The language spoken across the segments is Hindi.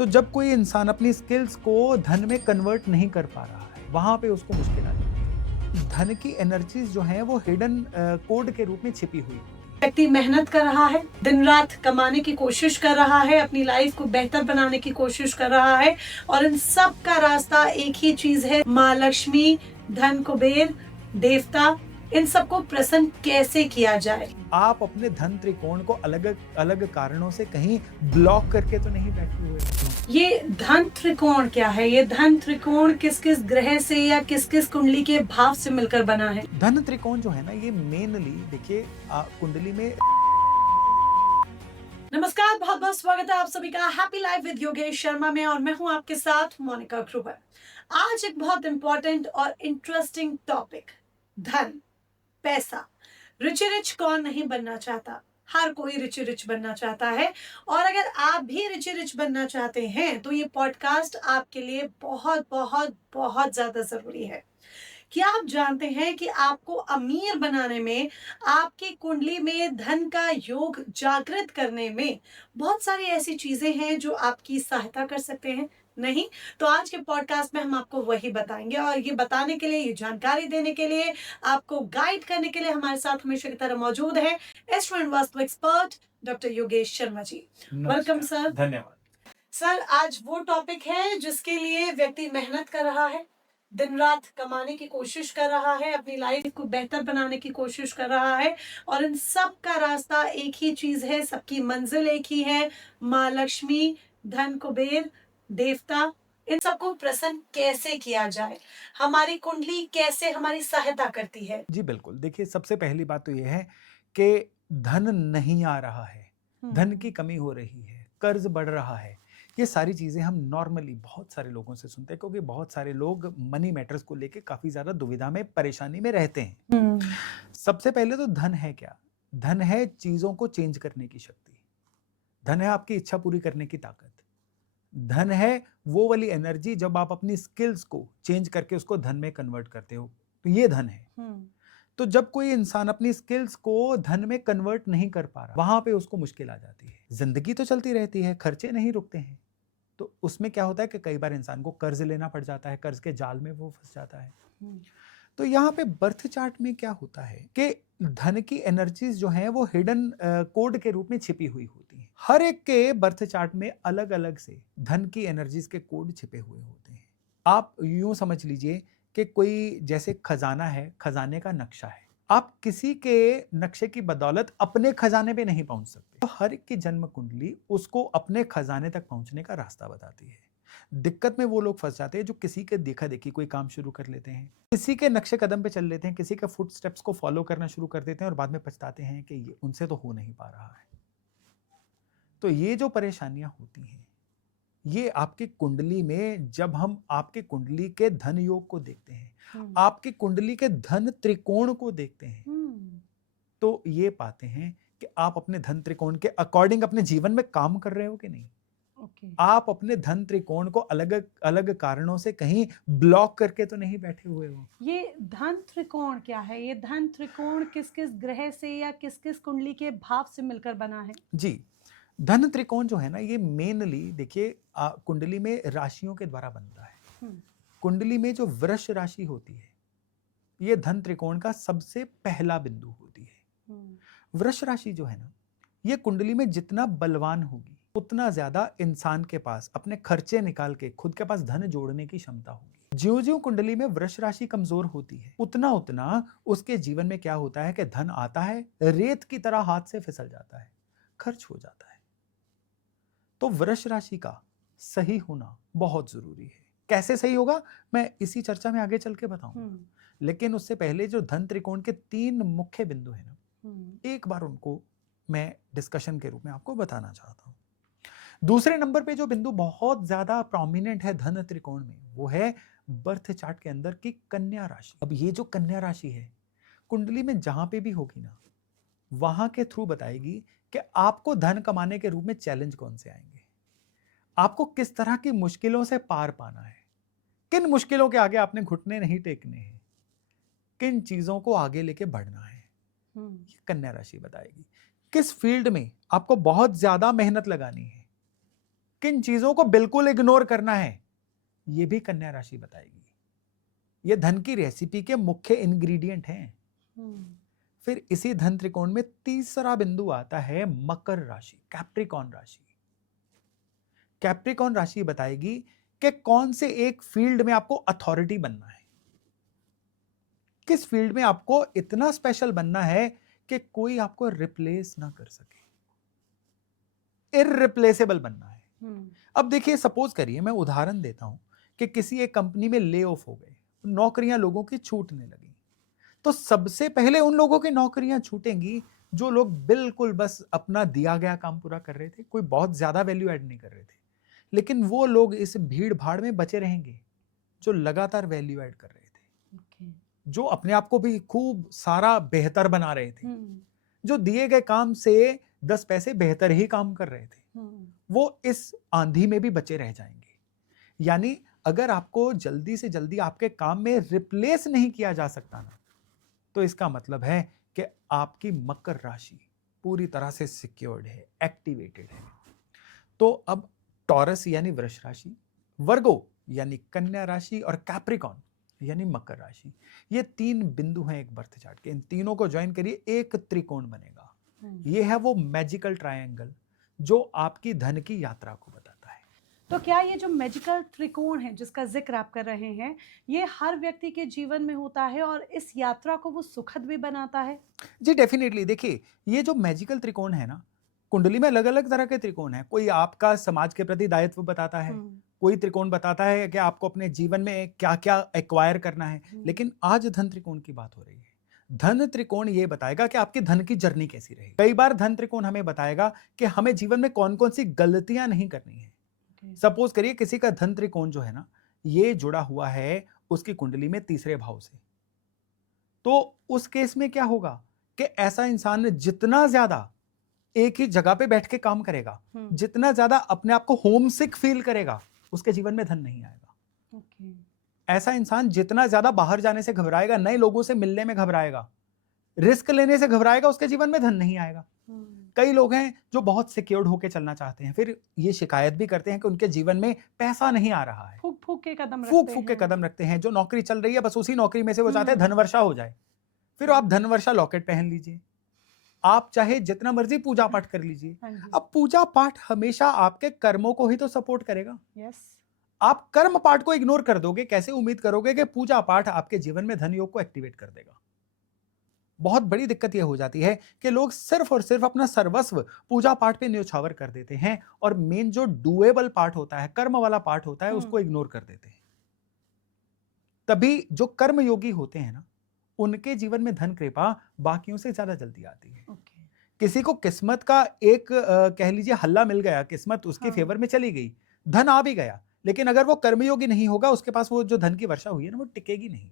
तो जब कोई इंसान अपनी स्किल्स को धन में कन्वर्ट नहीं कर पा रहा है, वहां पे उसको मुश्किल आ जाती है। धन की एनर्जीज जो हैं वो हिडन कोड के रूप में छिपी हुई होती है। व्यक्ति मेहनत कर रहा है, दिन रात कमाने की कोशिश कर रहा है, अपनी लाइफ को बेहतर बनाने की कोशिश कर रहा है और इन सब का रास्ता एक ही चीज है, माँ लक्ष्मी, धन कुबेर, देवता, इन सबको प्रसन्न कैसे किया जाए। आप अपने धन त्रिकोण को अलग अलग कारणों से कहीं ब्लॉक करके तो नहीं बैठे हुए हो। ये धन त्रिकोण क्या है? ये धन त्रिकोण किस किस ग्रह से या किस किस कुंडली के भाव से मिलकर बना है? धन त्रिकोण जो है ना, ये मेनली देखिए कुंडली में। नमस्कार, बहुत बहुत स्वागत है आप सभी का happy life with Yogesh Sharma में और मैं हूं आपके साथ मोनिका ग्रुबर। आज एक बहुत इंपॉर्टेंट और इंटरेस्टिंग टॉपिक, धन, पैसा। रिच कौन नहीं बनना चाहता? हर कोई रिच बनना चाहता है और अगर आप भी रिच बनना चाहते हैं तो ये पॉडकास्ट आपके लिए बहुत बहुत बहुत ज्यादा जरूरी है। क्या आप जानते हैं कि आपको अमीर बनाने में, आपकी कुंडली में धन का योग जागृत करने में बहुत सारी ऐसी चीजें हैं जो आपकी सहायता कर सकते हैं? नहीं तो आज के पॉडकास्ट में हम आपको वही बताएंगे और ये बताने के लिए, ये जानकारी देने के लिए, आपको गाइड करने के लिए हमारे साथ हमेशा की तरह मौजूद है astro and vastu expert doctor Yogesh Sharma ji. Welcome sir. धन्यवाद सर, आज वो टॉपिक है जिसके लिए व्यक्ति मेहनत कर रहा है, दिन रात कमाने की कोशिश कर रहा है, अपनी लाइफ को बेहतर बनाने की कोशिश कर रहा है और इन सब का रास्ता एक ही चीज है, सबकी मंजिल एक ही है, माँ लक्ष्मी, धन कुबेर, देवता, इन सबको प्रसन्न कैसे किया जाए? हमारी कुंडली कैसे हमारी सहायता करती है? जी बिल्कुल। देखिए, सबसे पहली बात तो ये है कि धन नहीं आ रहा है, धन की कमी हो रही है, कर्ज बढ़ रहा है। ये सारी चीजें हम नॉर्मली बहुत सारे लोगों से सुनते हैं, क्योंकि बहुत सारे लोग मनी मैटर्स को लेके काफी ज्यादा दुविधा में, परेशानी में रहते हैं। सबसे पहले तो धन है क्या? धन है चीजों को चेंज करने की शक्ति। धन है आपकी इच्छा पूरी करने की ताकत। धन है वो वाली एनर्जी जब आप अपनी स्किल्स को चेंज करके उसको धन में कन्वर्ट करते हो, तो ये धन है। तो जब कोई इंसान अपनी स्किल्स को धन में कन्वर्ट नहीं कर पा रहा, वहां पे उसको मुश्किल आ जाती है। जिंदगी तो चलती रहती है, खर्चे नहीं रुकते हैं, तो उसमें क्या होता है कि कई बार इंसान को कर्ज लेना पड़ जाता है, कर्ज के जाल में वो फंस जाता है। तो यहाँ पे बर्थ चार्ट में क्या होता है कि धन की एनर्जीज जो हैं वो हिडन कोड के रूप में छिपी हुई होती हैं। हर एक के बर्थ चार्ट में अलग अलग से धन की एनर्जीज के कोड छिपे हुए होते हैं। आप यूं समझ लीजिए कि कोई जैसे खजाना है, खजाने का नक्शा है। आप किसी के नक्शे की बदौलत अपने खजाने पे नहीं पहुंच सकते। तो हर एक की जन्म कुंडली उसको अपने खजाने तक पहुंचने का रास्ता बताती है। दिक्कत में वो लोग फंस जाते हैं जो किसी के देखा देखी कोई काम शुरू कर लेते हैं, किसी के नक्शे कदम पे चल लेते हैं, किसी के फुट स्टेप्स को फॉलो करना शुरू कर देते हैं और बाद में पछताते हैं कि ये उनसे तो हो नहीं पा रहा है। तो ये जो परेशानियां होती हैं, ये आपकी कुंडली में, जब हम आपके कुंडली के धन योग को देखते हैं, आपकी कुंडली के धन त्रिकोण को देखते हैं, तो ये पाते हैं कि आप अपने धन त्रिकोण के अकॉर्डिंग अपने जीवन में काम कर रहे हो कि नहीं। आप अपने धन त्रिकोण को अलग अलग कारणों से कहीं ब्लॉक करके तो नहीं बैठे हुए हो। ये धन त्रिकोण क्या है? ये धन त्रिकोण किस किस ग्रह से या किस किस कुंडली के भाव से मिलकर बना है? जी, धन त्रिकोण जो है ना, ये मेनली देखिए कुंडली में राशियों के द्वारा बनता है। कुंडली में जो वृष राशि होती है, ये धन त्रिकोण का सबसे पहला बिंदु होती है। वृष राशि जो है ना, ये कुंडली में जितना बलवान होगी, उतना ज्यादा इंसान के पास अपने खर्चे निकाल के खुद के पास धन जोड़ने की क्षमता होगी। ज्यों-ज्यों कुंडली में वृष राशि कमजोर होती है, उतना उतना उसके जीवन में क्या होता है कि धन आता है, रेत की तरह हाथ से फिसल जाता है, खर्च हो जाता है। तो वृष राशि का सही होना बहुत जरूरी है। कैसे सही होगा, मैं इसी चर्चा में आगे चल के बताऊंगा। लेकिन उससे पहले जो धन त्रिकोण के 3 मुख्य बिंदु है ना, एक बार उनको मैं डिस्कशन के रूप में आपको बताना चाहता हूं। दूसरे नंबर पे जो बिंदु बहुत ज्यादा प्रोमिनेंट है धन त्रिकोण में, वो है बर्थ चार्ट के अंदर की कन्या राशि। अब ये जो कन्या राशि है, कुंडली में जहां पे भी होगी ना, वहां के थ्रू बताएगी कि आपको धन कमाने के रूप में चैलेंज कौन से आएंगे, आपको किस तरह की मुश्किलों से पार पाना है, किन मुश्किलों के आगे आपने घुटने नहीं टेकने हैं, किन चीजों को आगे लेके बढ़ना है, ये कन्या राशि बताएगी। किस फील्ड में आपको बहुत ज्यादा मेहनत लगानी है, किन चीजों को बिल्कुल इग्नोर करना है, ये भी कन्या राशि बताएगी। ये धन की रेसिपी के मुख्य इंग्रेडिएंट हैं। फिर इसी धन त्रिकोण में तीसरा बिंदु आता है मकर राशि, कैप्रिकॉर्न राशि। कैप्रिकॉर्न राशि बताएगी कि कौन से एक फील्ड में आपको अथॉरिटी बनना है, किस फील्ड में आपको इतना स्पेशल बनना है कि कोई आपको रिप्लेस ना कर सके, इररिप्लेसेबल बनना है। अब देखिए, सपोज करिए, मैं उदाहरण देता हूं कि किसी एक कंपनी में ले ऑफ हो गए, नौकरियां लोगों की छूटने लगी, तो सबसे पहले उन लोगों की नौकरियां छूटेंगी जो लोग बिल्कुल बस अपना दिया गया काम पूरा कर रहे थे, कोई बहुत ज्यादा वैल्यू ऐड नहीं कर रहे थे। लेकिन वो लोग इस भीड़ भाड़ में बचे रहेंगे जो लगातार वैल्यू ऐड कर रहे थे, जो अपने आप को भी खूब सारा बेहतर बना रहे थे, जो दिए गए काम से 10 पैसे बेहतर ही काम कर रहे थे, वो इस आंधी में भी बचे रह जाएंगे। यानी अगर आपको जल्दी से जल्दी आपके काम में रिप्लेस नहीं किया जा सकता ना, तो इसका मतलब है कि आपकी मकर राशि पूरी तरह से सिक्योर्ड है, एक्टिवेटेड है। तो अब टॉरस यानी वृष राशि, वर्गो यानी कन्या राशि और कैप्रिकॉर्न यानी मकर राशि, ये 3 बिंदु हैं एक बर्थ चार्ट के। इन तीनों को ज्वाइन करिए, एक त्रिकोण बनेगा। ये है वो मैजिकल ट्रायंगल जो आपकी धन की यात्रा को बताता है। तो क्या ये जो मैजिकल त्रिकोण है जिसका जिक्र आप कर रहे हैं, ये हर व्यक्ति के जीवन में होता है और इस यात्रा को वो सुखद भी बनाता है? जी डेफिनेटली। देखिए, ये जो मैजिकल त्रिकोण है ना, कुंडली में अलग अलग तरह के त्रिकोण है। कोई आपका समाज के प्रति दायित्व बताता है, कोई त्रिकोण बताता है कि आपको अपने जीवन में क्या क्या एक्वायर करना है। लेकिन आज धन त्रिकोण की बात हो रही है। धन त्रिकोण ये बताएगा कि आपकी धन की जर्नी कैसी रही। कई बार धन त्रिकोण हमें बताएगा कि हमें जीवन में कौन कौन सी गलतियां नहीं करनी है। सपोज करिए किसी का धन त्रिकोण जो है ना, ये जुड़ा हुआ है उसकी कुंडली में तीसरे भाव से, तो उस केस में क्या होगा कि ऐसा इंसान जितना ज्यादा एक ही जगह पे बैठ के काम करेगा, जितना ज्यादा अपने आप को होम सिक फील करेगा, उसके जीवन में धन नहीं आएगा। ऐसा इंसान जितना ज्यादा बाहर जाने से घबराएगा, नए लोगों से मिलने में घबराएगा, रिस्क लेने से घबराएगा, उसके जीवन में धन नहीं आएगा। कई लोग हैं जो बहुत सिक्योर्ड होकर चलना चाहते हैं, फिर ये शिकायत भी करते हैं कि उनके जीवन में पैसा नहीं आ रहा है, फूक फूक के कदम रखते हैं। जो नौकरी चल रही है बस उसी नौकरी में से वो चाहते हैं धन वर्षा हो जाए। फिर आप धन वर्षा लॉकेट पहन लीजिए, आप चाहे जितना मर्जी पूजा पाठ कर लीजिए। अब पूजा पाठ हमेशा आपके कर्मों को ही तो सपोर्ट करेगा। आप कर्म पाठ को इग्नोर कर दोगे, कैसे उम्मीद करोगे कि पूजा पाठ आपके जीवन में धन योग को एक्टिवेट कर देगा? बहुत बड़ी दिक्कत यह हो जाती है कि लोग सिर्फ और सिर्फ अपना सर्वस्व पूजा पाठ पे न्योछावर कर देते हैं और मेन जो डुएबल पार्ट होता है, कर्म वाला पार्ट होता है, उसको इग्नोर कर देते हैं। तभी जो कर्म योगी होते हैं ना, उनके जीवन में धन कृपा बाकियों से ज्यादा जल्दी आती है। किसी को किस्मत का एक कह लीजिए हल्ला मिल गया, किस्मत उसके फेवर में चली गई, धन आ भी गया, लेकिन अगर वो कर्मयोगी नहीं होगा, उसके पास वो जो धन की वर्षा हुई है ना, वो टिकेगी नहीं।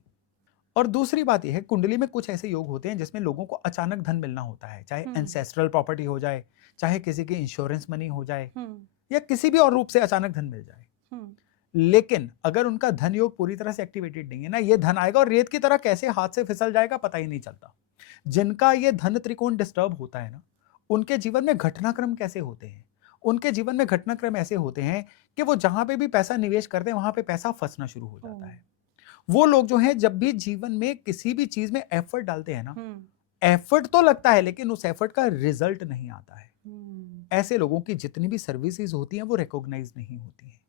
और दूसरी बात यह है, कुंडली में कुछ ऐसे योग होते हैं जिसमें लोगों को अचानक धन मिलना होता है, चाहे एंसेस्ट्रल प्रॉपर्टी हो जाए, चाहे किसी की इंश्योरेंस मनी हो जाए, या किसी भी और रूप से अचानक धन मिल जाए। लेकिन अगर उनका धन योग पूरी तरह से एक्टिवेटेड नहीं है ना, ये धन आएगा और रेत की तरह कैसे हाथ से फिसल जाएगा पता ही नहीं चलता। जिनका ये धन त्रिकोण डिस्टर्ब होता है ना, उनके जीवन में घटनाक्रम कैसे होते हैं? उनके जीवन में घटनाक्रम ऐसे होते हैं कि वो जहां पे भी पैसा निवेश करते हैं वहां पे पैसा फंसना शुरू हो जाता है। वो लोग जो हैं, जब भी जीवन में किसी भी चीज में एफर्ट डालते हैं ना, एफर्ट तो लगता है लेकिन उस एफर्ट का रिजल्ट नहीं आता है। ऐसे लोगों की जितनी भी सर्विसेज होती हैं वो रिकॉग्नाइज नहीं होती हैं।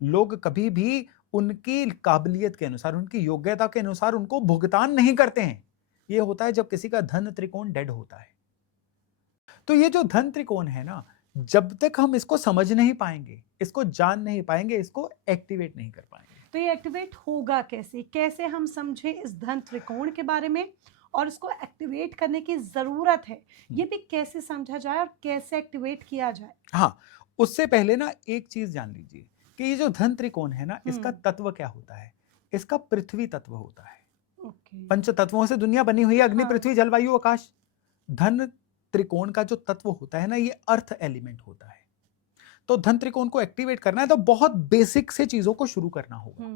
लोग कभी भी उनकी काबिलियत के अनुसार, उनकी योग्यता के अनुसार उनको भुगतान नहीं करते हैं। ये होता है जब किसी का धन त्रिकोण डेड होता है। तो ये जो धन त्रिकोण है ना, जब तक हम इसको समझ नहीं पाएंगे, इसको जान नहीं पाएंगे, इसको एक्टिवेट नहीं कर पाएंगे। तो ये एक्टिवेट होगा कैसे? कैसे हम समझे इस धन त्रिकोण के बारे में और इसको एक्टिवेट करने की जरूरत है, ये भी कैसे समझा जाए और कैसे एक्टिवेट किया जाए? हाँ, उससे पहले ना एक चीज जान लीजिए कि ये जो धन त्रिकोण है ना, इसका तत्व क्या होता है? इसका पृथ्वी तत्व होता है। पंच तत्वों से दुनिया बनी हुई है, अग्नि, पृथ्वी, जल, वायु, आकाश। धन त्रिकोण का जो तत्व होता है ना, ये अर्थ एलिमेंट होता है। तो धन त्रिकोण को एक्टिवेट करना है तो बहुत बेसिक से चीजों को शुरू करना होगा।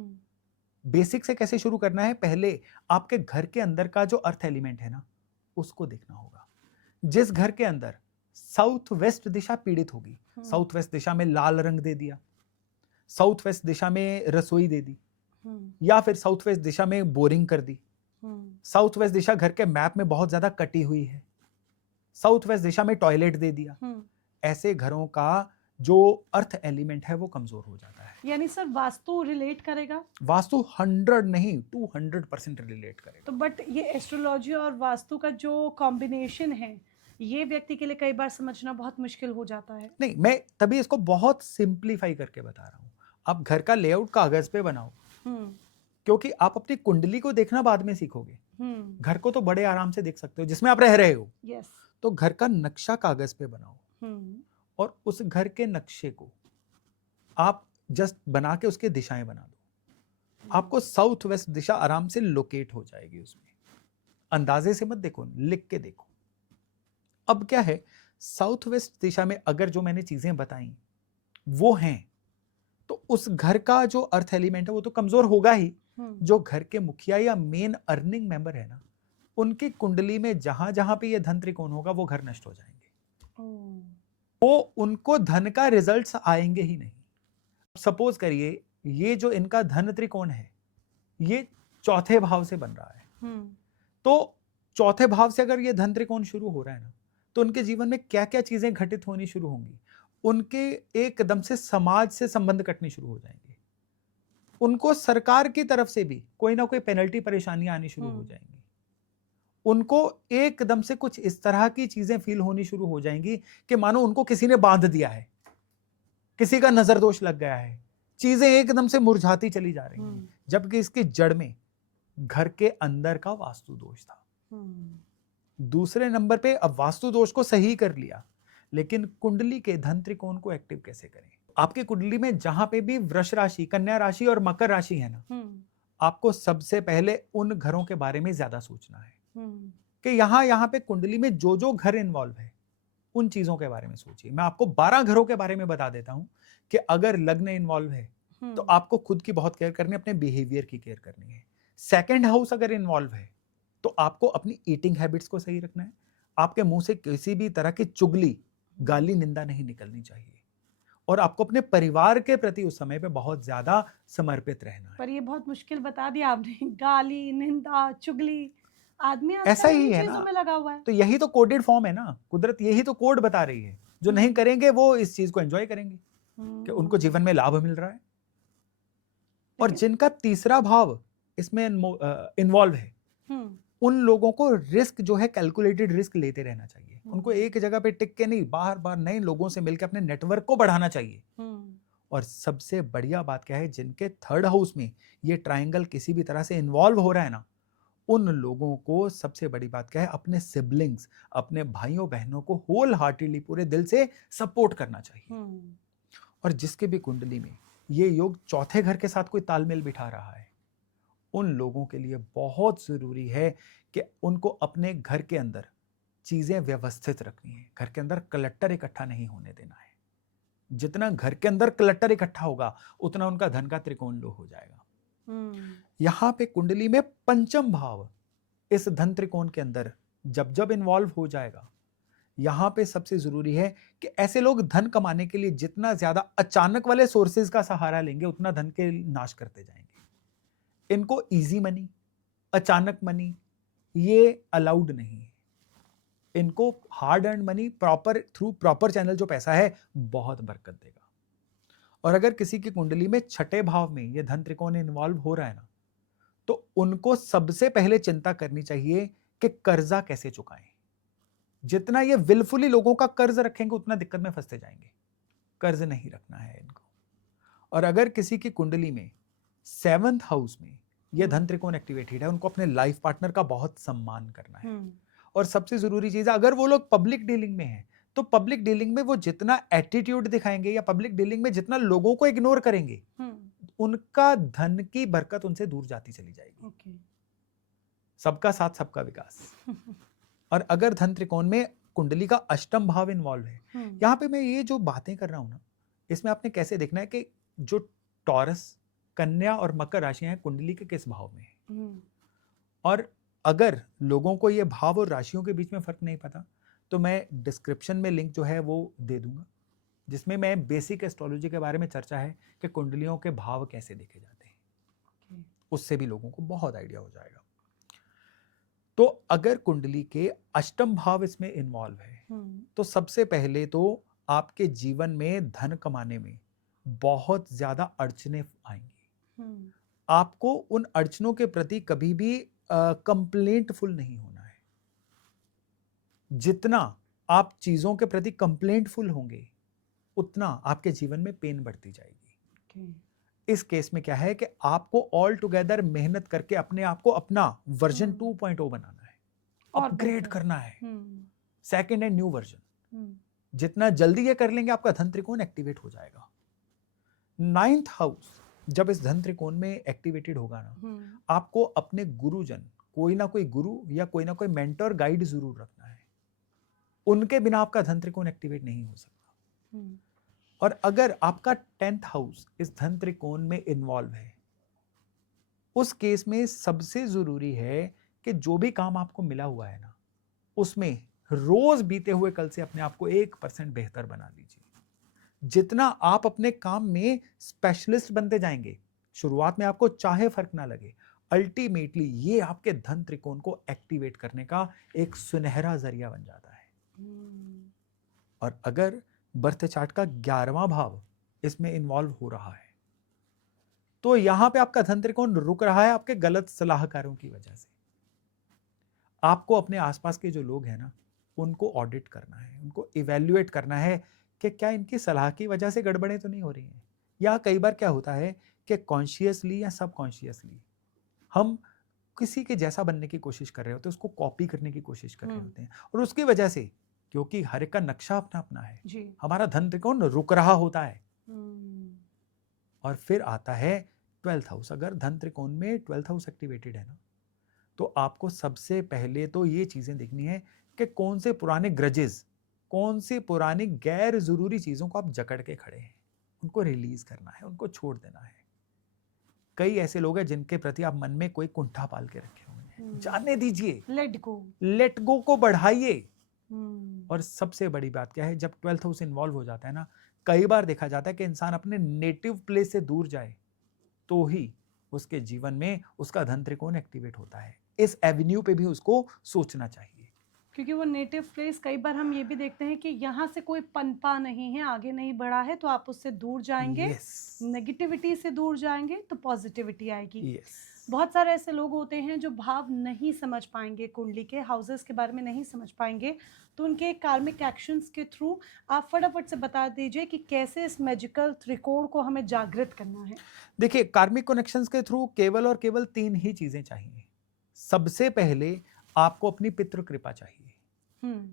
बेसिक से कैसे शुरू करना है? पहले आपके घर के अंदर का जो अर्थ एलिमेंट है ना, उसको देखना होगा। जिस घर के अंदर साउथ वेस्ट दिशा पीड़ित होगी। साउथ वेस्ट दिशा में लाल रंग दे दिया, साउथ वेस्ट दिशा में रसोई दे दी, या फिर साउथ वेस्ट दिशा में बोरिंग कर दी, साउथ वेस्ट दिशा घर के मैप में बहुत ज्यादा कटी हुई है, साउथ वेस्ट दिशा में टॉयलेट दे दिया, ऐसे घरों का जो अर्थ एलिमेंट है वो कमजोर हो जाता है। यानी सर वास्तु रिलेट करेगा? वास्तु 100 नहीं 200% रिलेट करेगा। तो बट ये एस्ट्रोलॉजी और वास्तु का जो कॉम्बिनेशन है ये व्यक्ति के लिए कई बार समझना बहुत मुश्किल हो जाता है। नहीं, मैं तभी इसको बहुत सिंप्लीफाई करके बता रहा हूँ। आप घर का लेआउट कागज पे बनाओ, क्योंकि आप अपनी कुंडली को देखना बाद में सीखोगे। घर को तो बड़े आराम से देख सकते हो जिसमें आप रह रहे हो। यस। तो घर का नक्शा कागज पे बनाओ और उस घर के नक्शे को आप जस्ट बना के उसके दिशाएं बना दो। आपको साउथ वेस्ट दिशा आराम से लोकेट हो जाएगी उसमें। अंदाजे से मत देखो, लिख के देखो। अब क्या है, साउथ वेस्ट दिशा में अगर जो मैंने चीजें बताई वो हैं, तो उस घर का जो अर्थ एलिमेंट है वो तो कमजोर होगा ही। जो घर के मुखिया या मेन अर्निंग मेंबर है ना, उनकी कुंडली में जहां जहां पे ये धन त्रिकोण होगा वो घर नष्ट हो जाएंगे। वो उनको धन का रिजल्ट्स आएंगे ही नहीं। सपोज करिए ये जो इनका धन त्रिकोण है ये चौथे भाव से बन रहा है, तो चौथे भाव से अगर ये धन त्रिकोण शुरू हो रहा है ना, तो उनके जीवन में क्या क्या चीजें घटित होनी शुरू होंगी। उनके एकदम से समाज से संबंध कटने शुरू हो जाएंगे। उनको सरकार की तरफ से भी कोई ना कोई पेनल्टी परेशानियां आनी शुरू हो जाएंगी। उनको एकदम से कुछ इस तरह की चीजें फील होनी शुरू हो जाएंगी कि मानो उनको किसी ने बांध दिया है, किसी का नजर दोष लग गया है, चीजें एकदम से मुरझाती चली जा रही हैं, जबकि इसकी जड़ में घर के अंदर का वास्तु दोष था। दूसरे नंबर पे अब वास्तु दोष को सही कर लिया, लेकिन कुंडली के धन त्रिकोण को एक्टिव कैसे करें। आपकी कुंडली में जहां पे भी वृष राशि, कन्या राशि और मकर राशि है ना, आपको सबसे पहले उन घरों के बारे में ज्यादा सोचना है कि यहाँ पे कुंडली में जो जो घर इन्वॉल्व है उन चीजों के बारे में सोचिए। मैं आपको 12 घरों के बारे में बता देता हूं कि अगर लग्न इन्वॉल्व है तो आपको खुद की बहुत केयर करनी है, अपने बिहेवियर की केयर करनी है। सेकंड हाउस अगर इन्वॉल्व है तो आपको अपनी ईटिंग हैबिट्स को सही रखना है। आपके मुंह से किसी भी तरह की चुगली, गाली, निंदा नहीं निकलनी चाहिए, और आपको अपने परिवार के प्रति उस समय पे बहुत ज्यादा समर्पित रहना है। पर ये बहुत मुश्किल बता दिया आपने, गाली, निंदा, चुगली, आदमी ऐसा ही है ना, में लगा हुआ है। तो यही तो कोडेड फॉर्म है ना, कुदरत यही तो कोड बता रही है। जो नहीं करेंगे वो इस चीज को एंजॉय करेंगे कि उनको जीवन में लाभ मिल रहा है। और जिनका तीसरा भाव इसमें इन्वॉल्व है, उन लोगों को रिस्क जो है कैलकुलेटेड रिस्क लेते रहना चाहिए। उनको एक जगह पे टिक के नहीं, बार बार नए लोगों से मिलकर अपने नेटवर्क को बढ़ाना चाहिए। और सबसे बढ़िया बात क्या है, जिनके थर्ड हाउस में ये ट्रायंगल किसी भी तरह से इन्वॉल्व हो रहा है ना, उन लोगों को सबसे बड़ी बात क्या है, अपने सिबलिंग्स, अपने भाइयों बहनों को होल हार्टेडली पूरे दिल से सपोर्ट करना चाहिए। और जिसके भी कुंडली में ये योग चौथे घर के साथ कोई तालमेल बिठा रहा है, उन लोगों के लिए बहुत जरूरी है कि उनको अपने घर के अंदर चीजें व्यवस्थित रखनी है। घर के अंदर क्लटर इकट्ठा नहीं होने देना है। जितना घर के अंदर क्लटर इकट्ठा होगा उतना उनका धन का त्रिकोण लो हो जाएगा। यहां पे कुंडली में पंचम भाव इस धन त्रिकोण के अंदर जब जब इन्वॉल्व हो जाएगा, यहां पे सबसे जरूरी है कि ऐसे लोग धन कमाने के लिए जितना ज्यादा अचानक वाले सोर्सेज का सहारा लेंगे उतना धन के नाश करते जाएंगे। इनको इजी मनी, अचानक मनी ये अलाउड नहीं है। इनको hard earn money proper through proper channel जो पैसा है बहुत बरकत देगा। और अगर किसी की कुंडली में छठे भाव में ये धन त्रिकोण इन्वॉल्व हो रहा है ना, तो उनको सबसे पहले चिंता करनी चाहिए कि कर्जा कैसे चुकाएं। जितना ये विलफुली लोगों का कर्ज रखेंगे उतना दिक्कत में फंसते जाएंगे। कर्ज नहीं रखना है इनको। और अगर किसी की कुंडली में 7th हाउस में ये धन त्रिकोण एक्टिवेटेड है, उनको अपने लाइफ पार्टनर का बहुत सम्मान करना है। और सबसे जरूरी चीज है, अगर वो लोग पब्लिक डीलिंग में हैं तो पब्लिक डीलिंग में वो जितना एटीट्यूड दिखाएंगे या पब्लिक डीलिंग में जितना लोगों को इग्नोर करेंगे, उनका धन की बरकत उनसे दूर जाती चली जाएगी। सबका साथ सबका विकास। और अगर धन त्रिकोण में कुंडली का अष्टम भाव इन्वॉल्व है, यहां पे मैं ये जो बातें कर रहा हूं ना, इसमें आपने कैसे देखना है कि जो टॉरस, कन्या और मकर राशियां हैं कुंडली के किस भाव में है। और अगर लोगों को ये भाव और राशियों के बीच में फर्क नहीं पता, तो मैं डिस्क्रिप्शन में लिंक जो है वो दे दूंगा, जिसमें मैं बेसिक एस्ट्रोलॉजी के बारे में चर्चा है कि कुंडलियों के भाव कैसे देखे जाते हैं, उससे भी लोगों को बहुत आइडिया हो जाएगा। तो अगर कुंडली के अष्टम भाव इसमें इन्वॉल्व है तो सबसे पहले तो आपके जीवन में धन कमाने में बहुत ज्यादा अड़चने आएंगी। आपको उन अड़चनों के प्रति कभी भी कंप्लेंटफुल नहीं होना है। जितना आप चीजों के प्रति कंप्लेंटफुल होंगे उतना आपके जीवन में पेन बढ़ती जाएगी। इस केस में क्या है कि आपको ऑल टुगेदर मेहनत करके अपने आप को अपना वर्जन 2.0 बनाना है, अपग्रेड करना है, सेकंड एंड न्यू वर्जन। जितना जल्दी ये कर लेंगे आपका धन त्रिकोण एक्टिवेट हो जाएगा। 9th हाउस जब इस धन त्रिकोण में एक्टिवेटेड होगा ना, आपको अपने गुरुजन, कोई ना कोई गुरु या कोई ना कोई मेंटर गाइड जरूर रखना है। उनके बिना आपका धन त्रिकोण एक्टिवेट नहीं हो सकता। और अगर आपका 10th हाउस इस धन त्रिकोण में इन्वॉल्व है, उस केस में सबसे जरूरी है कि जो भी काम आपको मिला हुआ है ना, उसमें रोज बीते हुए कल से अपने आप को 1% बेहतर बना लीजिए। जितना आप अपने काम में स्पेशलिस्ट बनते जाएंगे, शुरुआत में आपको चाहे फर्क ना लगे, अल्टीमेटली ये आपके धन त्रिकोण को एक्टिवेट करने का एक सुनहरा जरिया बन जाता है। और अगर बर्थ चार्ट का 11वां भाव इसमें इन्वॉल्व हो रहा है तो यहां पे आपका धन त्रिकोण रुक रहा है आपके गलत सलाहकारों की वजह से। आपको अपने आसपास के जो लोग हैं ना, उनको ऑडिट करना है, उनको इवैल्यूएट करना है कि क्या इनकी सलाह की वजह से गड़बड़ें तो नहीं हो रही हैं। या कई बार क्या होता है कि कॉन्शियसली या सबकॉन्शियसली हम किसी के जैसा बनने की कोशिश कर रहे होते हैं, उसको कॉपी करने की कोशिश कर रहे होते हैं, और उसकी वजह से, क्योंकि हर एक का नक्शा अपना अपना है, हमारा धन त्रिकोण रुक रहा होता है। और फिर आता है 12th हाउस। अगर धन त्रिकोण में 12th हाउस एक्टिवेटेड है ना, तो आपको सबसे पहले तो ये चीजें देखनी है कि कौन से पुराने ग्रजेस, कौन से पुरानी गैर जरूरी चीजों को आप जकड़ के खड़े हैं, उनको रिलीज करना है, उनको छोड़ देना है। कई ऐसे लोग हैं जिनके प्रति आप मन में कोई कुंठा पाल के रखे हुए हैं, जाने दीजिए, लेट गो को बढ़ाइए। और सबसे बड़ी बात क्या है, जब 12th हाउस इन्वॉल्व हो जाता है ना, कई बार देखा जाता है कि इंसान अपने नेटिव प्लेस से दूर जाए तो ही उसके जीवन में उसका धन त्रिकोण एक्टिवेट होता है। इस एवेन्यू पे भी उसको सोचना चाहिए, क्योंकि वो नेटिव प्लेस, कई बार हम ये भी देखते हैं कि यहाँ से कोई पनपा नहीं है, आगे नहीं बढ़ा है, तो आप उससे दूर जाएंगे, नेगेटिविटी से दूर जाएंगे तो पॉजिटिविटी आएगी। बहुत सारे ऐसे लोग होते हैं जो भाव नहीं समझ पाएंगे, कुंडली के हाउसेस के बारे में नहीं समझ पाएंगे, तो उनके कार्मिक एक्शंस के थ्रू आप फटाफट से बता दीजिए कि कैसे इस मैजिकल त्रिकोण को हमें जागृत करना है। देखिए, कार्मिक कनेक्शंस के थ्रू केवल और केवल 3 ही चीजें चाहिए। सबसे पहले आपको अपनी पितृ कृपा चाहिए,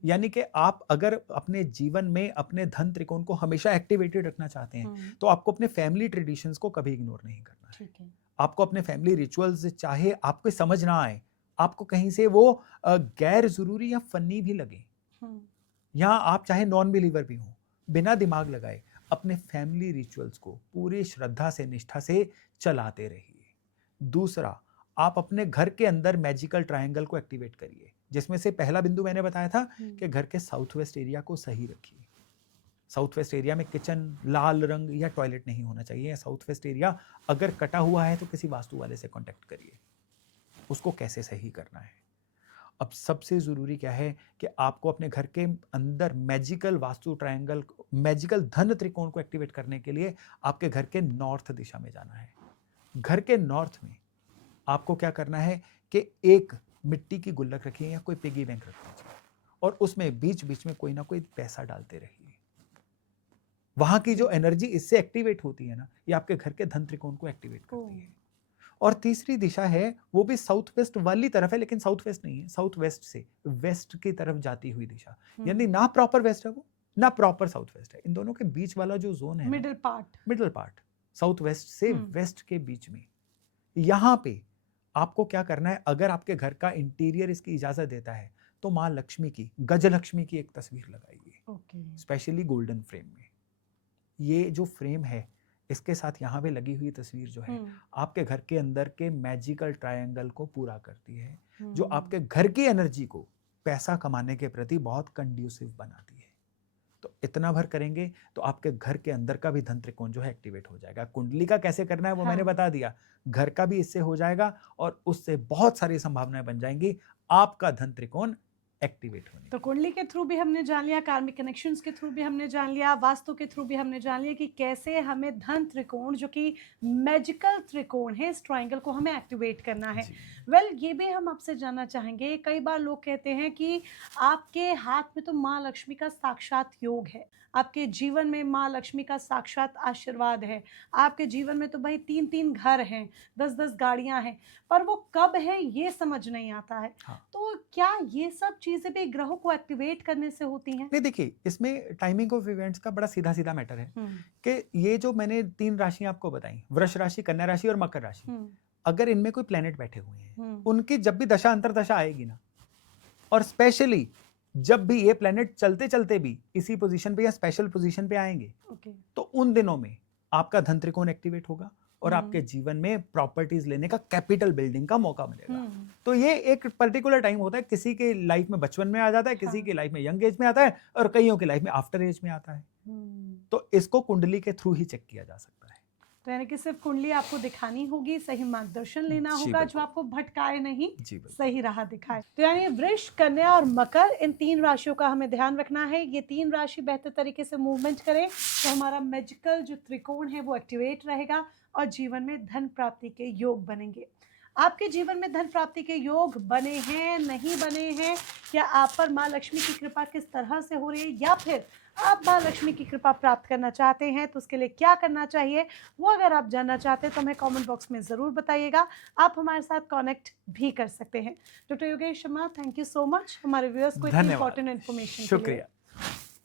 यानी कि आप अगर अपने जीवन में अपने धन त्रिकोण को हमेशा एक्टिवेटेड रखना चाहते हैं तो आपको अपने फैमिली ट्रेडिशंस को कभी इग्नोर नहीं करना है। आपको अपने फैमिली रिचुअल्स, चाहे आपको समझ ना आए, आपको कहीं से वो गैर जरूरी या फनी भी लगे, या आप चाहे नॉन बिलीवर भी हो, बिना दिमाग लगाए अपने फैमिली रिचुअल्स को पूरी श्रद्धा से, निष्ठा से चलाते रहिए। दूसरा, आप अपने घर के अंदर मैजिकल ट्रायंगल को एक्टिवेट करिए, जिसमें से पहला बिंदु मैंने बताया था कि घर के साउथ वेस्ट एरिया को सही रखिए। साउथ वेस्ट एरिया में किचन लाल रंग या टॉयलेट नहीं होना चाहिए। साउथ वेस्ट एरिया अगर कटा हुआ है तो किसी वास्तु वाले से कांटेक्ट करिए, उसको कैसे सही करना है। अब सबसे जरूरी क्या है कि आपको अपने घर के अंदर मैजिकल वास्तु ट्रायंगल, मैजिकल धन त्रिकोण को एक्टिवेट करने के लिए आपके घर के नॉर्थ दिशा में जाना है। घर के नॉर्थ में आपको क्या करना है कि एक मिट्टी की गुल्लक रखिए या कोई पिगी बैंक रख लीजिए, और उसमें बीच बीच में कोई ना कोई पैसा डालते रहिए। वहां की जो एनर्जी इससे एक्टिवेट होती है ना, ये आपके घर के धन त्रिकोण को एक्टिवेट करती है। और तीसरी दिशा है, वो भी साउथ वेस्ट वाली तरफ है, लेकिन साउथ वेस्ट नहीं है, साउथ वेस्ट से वेस्ट की तरफ जाती हुई दिशा, यानी ना प्रॉपर वेस्ट है वो, ना प्रॉपर साउथ वेस्ट है। इन दोनों के बीच वाला जो जोन है, मिडिल पार्ट, साउथ वेस्ट से वेस्ट के बीच में, यहां पे आपको क्या करना है, अगर आपके घर का इंटीरियर इसकी इजाजत देता है तो माँ लक्ष्मी की, गजलक्ष्मी की एक तस्वीर लगाइए, स्पेशली गोल्डन फ्रेम में। ये जो फ्रेम है, इसके साथ यहाँ पे लगी हुई तस्वीर जो है, आपके घर के अंदर के मैजिकल ट्रायंगल को पूरा करती है, जो आपके घर की एनर्जी को पैसा कमाने के प्रति बहुत कंड्यूसिव बनाती है। तो इतना भर करेंगे तो आपके घर के अंदर का भी धन त्रिकोण जो है एक्टिवेट हो जाएगा। कुंडली का कैसे करना है वो मैंने हाँ। बता दिया, घर का भी इससे हो जाएगा और उससे बहुत सारी संभावनाएं बन जाएंगी आपका धन त्रिकोण एक्टिवेट होने तो की। कुंडली के थ्रू भी हमने जान लिया, कार्मिक कनेक्शंस के थ्रू भी हमने जान लिया, वास्तु के थ्रू भी हमने जान लिया कि कैसे हमें धन त्रिकोण जो कि मैजिकल त्रिकोण है, इस ट्रायंगल को हमें एक्टिवेट करना है। जी। वेल ये भी हम आपसे जानना चाहेंगे, कई बार लोग कहते हैं कि आपके हाथ में तो माँ लक्ष्मी का साक्षात योग है, आपके जीवन में माँ लक्ष्मी का साक्षात आशीर्वाद है, आपके जीवन में तो भाई 3-3 घर हैं, 10-10 गाड़ियां हैं, पर वो कब है ये समझ नहीं आता है। हाँ। तो क्या ये सब चीजें भी ग्रहों को एक्टिवेट करने से होती हैं? नहीं, देखिए इसमें टाइमिंग ऑफ इवेंट्स का बड़ा सीधा सीधा मैटर है हम्म, कि ये जो मैंने 3 राशियां आपको बताई, वृष राशि, कन्या राशि और मकर राशि, हम्म, अगर इनमें कोई प्लेनेट बैठे हुए हैं, हम्म, उनकी जब भी दशा अंतरदशा आएगी ना, और स्पेशली जब भी ये प्लेनेट चलते चलते भी इसी पोजीशन पे या स्पेशल पोजीशन पे आएंगे, ओके, तो उन दिनों में आपका धन त्रिकोण एक्टिवेट होगा और हम्म। आपके जीवन में प्रॉपर्टीज लेने का, कैपिटल बिल्डिंग का मौका मिलेगा। हम्म, तो ये एक पर्टिकुलर टाइम होता है, किसी के लाइफ में बचपन में आ जाता है, किसी हाँ। के लाइफ में यंग एज में आता है और कईयों के लाइफ में आफ्टर एज में आता है। तो इसको कुंडली के थ्रू ही चेक किया जा सकता है। तो यानी कि सिर्फ कुंडली आपको दिखानी होगी, सही मार्गदर्शन लेना जी, होगा जो बिल्कुल। आपको भटकाए नहीं, जी बिल्कुल। सही राह दिखाए। तो यानी वृष, कन्या और मकर, इन 3 राशियों का हमें ध्यान रखना है। ये 3 राशि बेहतर तरीके से मूवमेंट करें तो हमारा मैजिकल जो त्रिकोण है वो एक्टिवेट रहेगा और जीवन में धन प्राप्ति के योग बनेंगे। आपके जीवन में धन प्राप्ति के योग बने हैं, नहीं बने हैं, या आप पर माँ लक्ष्मी की कृपा किस तरह से हो रही है, या फिर आप माँ लक्ष्मी की कृपा प्राप्त करना चाहते हैं तो उसके लिए क्या करना चाहिए, वो अगर आप जानना चाहते हैं तो हमें कमेंट बॉक्स में ज़रूर बताइएगा। आप हमारे साथ कनेक्ट भी कर सकते हैं। Doctor Yogesh Sharma, thank you so much हमारे व्यूअर्स को इतनी धन्यवाद, इंपॉर्टेंट इन्फॉर्मेशन के लिए। शुक्रिया।